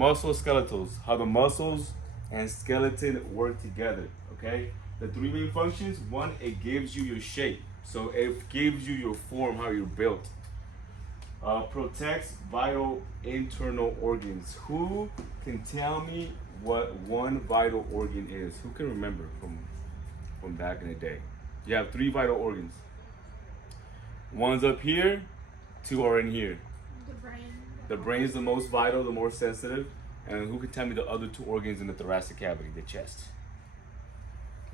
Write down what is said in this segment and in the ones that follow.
musculoskeletals, how the muscles and skeleton work together, okay? The three main functions: one, it gives you your shape. So it gives you your form, how you're built. Protects vital internal organs. Who can tell me what one vital organ is? Who can remember from back in the day? You have three vital organs. One's up here, two are in here. The brain. The brain is the most vital, the more sensitive. And who can tell me the other two organs in the thoracic cavity, the chest?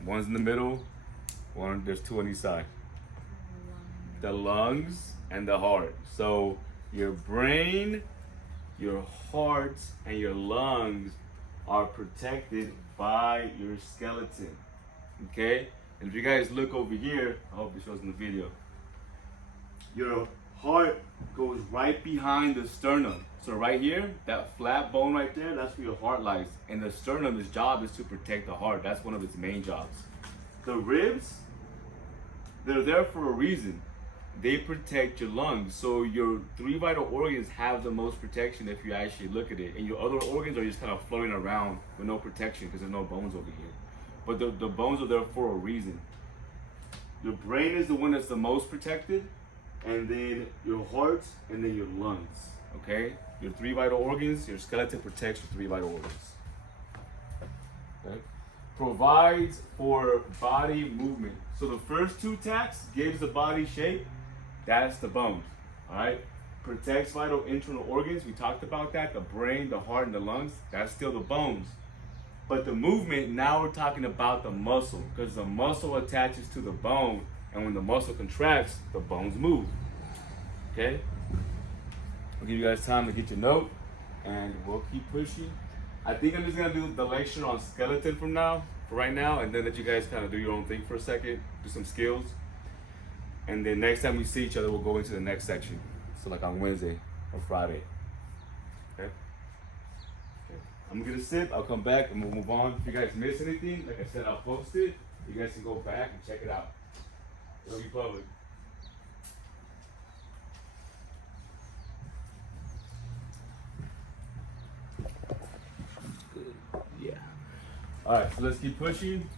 One's in the middle, there's two on each side. The lungs and the heart. So your brain, your heart, and your lungs are protected by your skeleton. Okay? And if you guys look over here, I hope it shows in the video. Your heart goes right behind the sternum. So right here, that flat bone right there, that's where your heart lies. And the sternum, its job is to protect the heart. That's one of its main jobs. The ribs, they're there for a reason. They protect your lungs. So your three vital organs have the most protection if you actually look at it. And your other organs are just kind of floating around with no protection because there's no bones over here. But the bones are there for a reason. Your brain is the one that's the most protected, and then your heart, and then your lungs, okay? Your three vital organs, your skeleton protects your three vital organs. Okay? Provides for body movement. So the first two tacks gives the body shape. That's the bones, all right? Protects vital internal organs. We talked about that. The brain, the heart, and the lungs. That's still the bones. But the movement, now we're talking about the muscle, because the muscle attaches to the bone, and when the muscle contracts, the bones move. Okay? I'll give you guys time to get your note, and we'll keep pushing. I think I'm just gonna do the lecture on skeleton for right now, and then let you guys kind of do your own thing for a second, do some skills. And then next time we see each other, we'll go into the next section. So like on Wednesday or Friday. Okay? I'm gonna sit, I'll come back and we'll move on. If you guys miss anything, like I said, I'll post it. You guys can go back and check it out. It'll be public. Good. Yeah. All right, so let's keep pushing.